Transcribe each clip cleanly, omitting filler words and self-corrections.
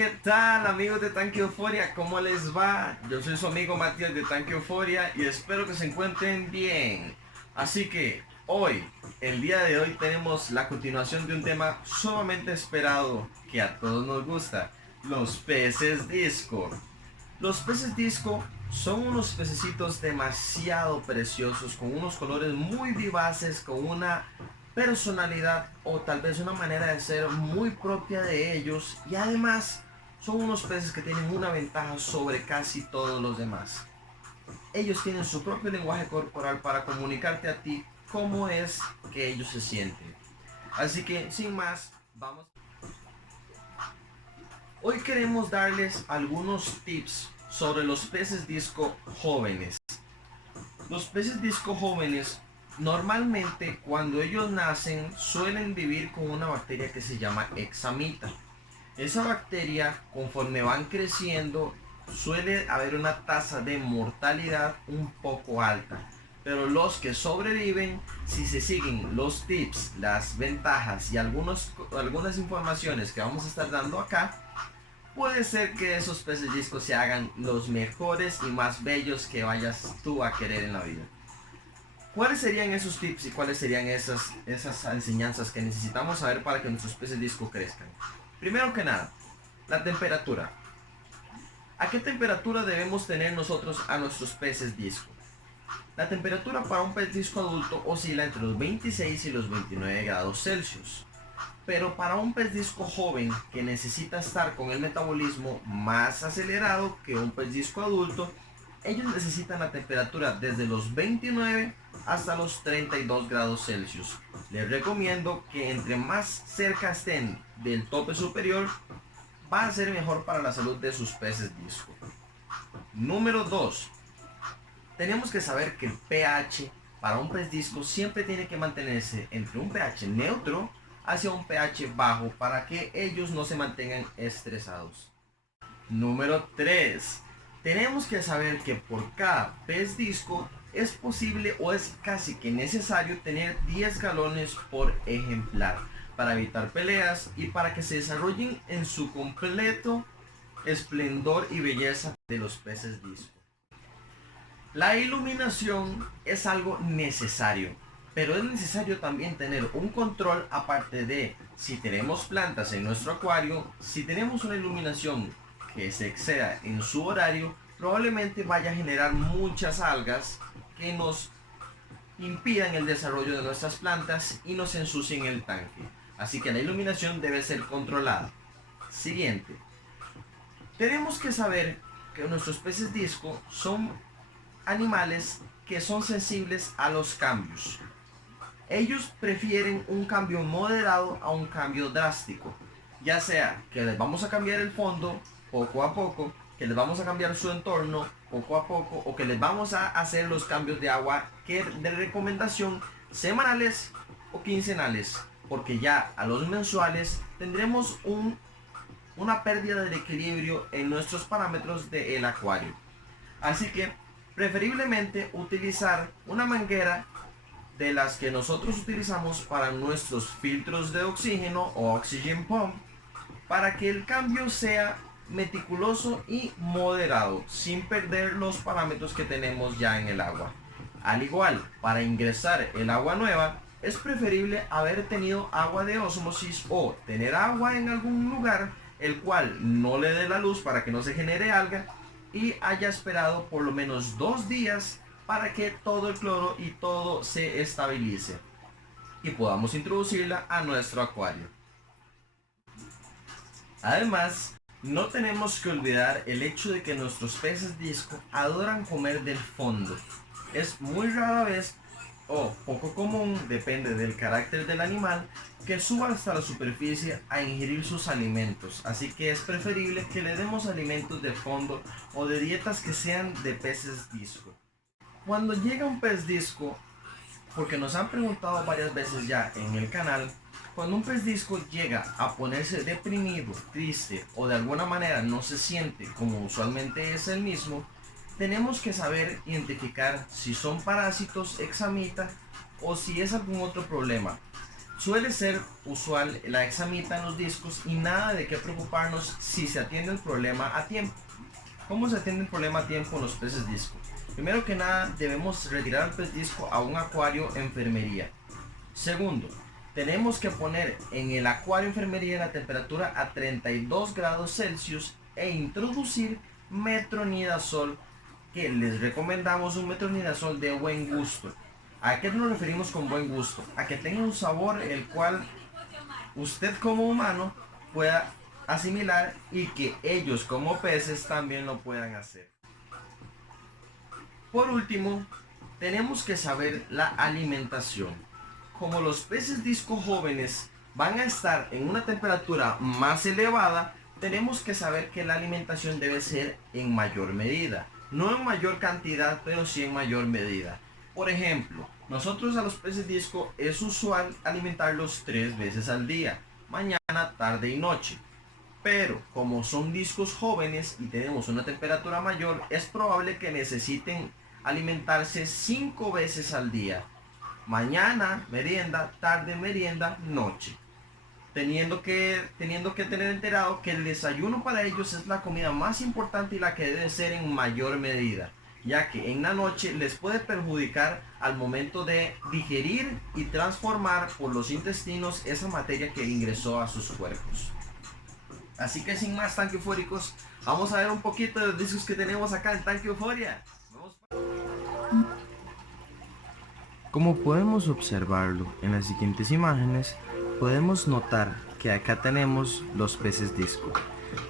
¿qué tal amigos de Tanque Euforia? ¿Cómo les va? Yo soy su amigo Matías de Tanque Euforia y espero que se encuentren bien. Así que hoy, el día de hoy, tenemos la continuación de un tema sumamente esperado que a todos nos gusta: los peces disco. Los peces disco son unos pececitos demasiado preciosos, con unos colores muy vivaces, con una personalidad o tal vez una manera de ser muy propia de ellos, y además son unos peces que tienen una ventaja sobre casi todos los demás. Ellos tienen su propio lenguaje corporal para comunicarte a ti cómo es que ellos se sienten. Así que sin más, vamos. Hoy queremos darles algunos tips sobre los peces disco jóvenes. Los peces disco jóvenes normalmente cuando ellos nacen suelen vivir con una bacteria que se llama hexamita. Esa bacteria, conforme van creciendo, suele haber una tasa de mortalidad un poco alta. Pero los que sobreviven, si se siguen los tips, las ventajas y algunas informaciones que vamos a estar dando acá, puede ser que esos peces discos se hagan los mejores y más bellos que vayas tú a querer en la vida. ¿Cuáles serían esos tips y cuáles serían esas enseñanzas que necesitamos saber para que nuestros peces disco crezcan? Primero que nada, la temperatura. ¿A qué temperatura debemos tener nosotros a nuestros peces disco? La temperatura para un pez disco adulto oscila entre los 26 y los 29 grados Celsius. Pero para un pez disco joven que necesita estar con el metabolismo más acelerado que un pez disco adulto, ellos necesitan la temperatura desde los 29 hasta los 32 grados Celsius. Les recomiendo que entre más cerca estén del tope superior, va a ser mejor para la salud de sus peces disco. Número 2. Tenemos que saber que el pH para un pez disco siempre tiene que mantenerse entre un pH neutro hacia un pH bajo para que ellos no se mantengan estresados. Número 3. Tenemos que saber que por cada pez disco es posible o es casi que necesario tener 10 galones por ejemplar para evitar peleas y para que se desarrollen en su completo esplendor y belleza de los peces disco. La iluminación es algo necesario, pero es necesario también tener un control aparte de si tenemos plantas en nuestro acuario. Si tenemos una iluminación que se exceda en su horario, probablemente vaya a generar muchas algas que nos impidan el desarrollo de nuestras plantas y nos ensucien el tanque. Así que la iluminación debe ser controlada. Siguiente. Tenemos que saber que nuestros peces disco son animales que son sensibles a los cambios. Ellos prefieren un cambio moderado a un cambio drástico, ya sea que les vamos a cambiar el fondo poco a poco, que les vamos a cambiar su entorno poco a poco, o que les vamos a hacer los cambios de agua que de recomendación semanales o quincenales, porque ya a los mensuales tendremos una pérdida de equilibrio en nuestros parámetros del acuario. Así que preferiblemente utilizar una manguera de las que nosotros utilizamos para nuestros filtros de oxígeno o oxygen pump, para que el cambio sea meticuloso y moderado sin perder los parámetros que tenemos ya en el agua. Al igual, para ingresar el agua nueva es preferible haber tenido agua de ósmosis o tener agua en algún lugar el cual no le dé la luz para que no se genere alga y haya esperado por lo menos 2 días para que todo el cloro y todo se estabilice y podamos introducirla a nuestro acuario. Además, no tenemos que olvidar el hecho de que nuestros peces disco adoran comer del fondo. Es muy rara vez o poco común, depende del carácter del animal, que suba hasta la superficie a ingerir sus alimentos. Así que es preferible que le demos alimentos de fondo o de dietas que sean de peces disco. Cuando llega un pez disco, porque nos han preguntado varias veces ya en el canal, cuando un pez disco llega a ponerse deprimido, triste o de alguna manera no se siente como usualmente es el mismo, tenemos que saber identificar si son parásitos hexamita o si es algún otro problema. Suele ser usual la hexamita en los discos y nada de qué preocuparnos si se atiende el problema a tiempo. ¿Cómo se atiende el problema a tiempo en los peces disco? Primero que nada, debemos retirar el pez disco a un acuario enfermería. Segundo, tenemos que poner en el acuario enfermería la temperatura a 32 grados Celsius e introducir metronidazol, que les recomendamos un metronidazol de buen gusto. ¿A qué nos referimos con buen gusto? A que tenga un sabor el cual usted como humano pueda asimilar y que ellos como peces también lo puedan hacer. Por último, tenemos que saber la alimentación. Como los peces disco jóvenes van a estar en una temperatura más elevada, tenemos que saber que la alimentación debe ser en mayor medida. No en mayor cantidad, pero sí en mayor medida. Por ejemplo, nosotros a los peces disco es usual alimentarlos 3 veces al día, mañana, tarde y noche. Pero como son discos jóvenes y tenemos una temperatura mayor, es probable que necesiten alimentarse 5 veces al día. Mañana, merienda, tarde, merienda, noche. Teniendo que tener enterado que el desayuno para ellos es la comida más importante y la que debe ser en mayor medida, ya que en la noche les puede perjudicar al momento de digerir y transformar por los intestinos esa materia que ingresó a sus cuerpos. Así que sin más tanque eufóricos, vamos a ver un poquito de los discos que tenemos acá en Tanque Euforia. Como podemos observarlo en las siguientes imágenes, podemos notar que acá tenemos los peces disco.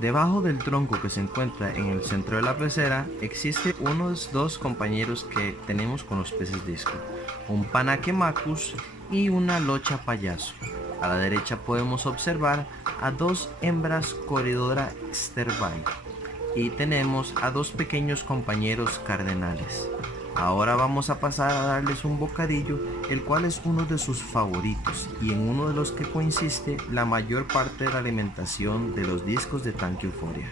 Debajo del tronco que se encuentra en el centro de la pecera existe unos dos compañeros que tenemos con los peces disco, un Panaquemacus y una locha payaso. A la derecha podemos observar a dos hembras Corydoda sterbai y tenemos a dos pequeños compañeros cardenales. Ahora vamos a pasar a darles un bocadillo, el cual es uno de sus favoritos y en uno de los que consiste la mayor parte de la alimentación de los discos de Tanque Euforia.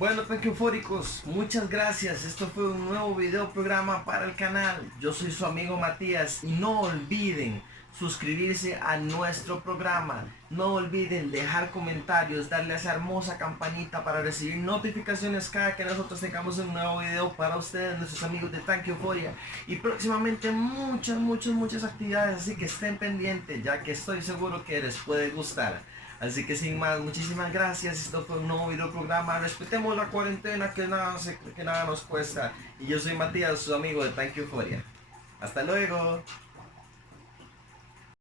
Bueno, Tanque Eufóricos, muchas gracias. Esto fue un nuevo video programa para el canal. Yo soy su amigo Matías y no olviden suscribirse a nuestro programa. No olviden dejar comentarios, darle a esa hermosa campanita para recibir notificaciones cada que nosotros tengamos un nuevo video para ustedes, nuestros amigos de Tanque Euforia. Y próximamente muchas actividades, así que estén pendientes, ya que estoy seguro que les puede gustar. Así que sin más, muchísimas gracias. Esto fue un nuevo video programa. Respetemos la cuarentena, que nada nos cuesta. Y yo soy Matías, su amigo de Tanque Euforia. Hasta luego.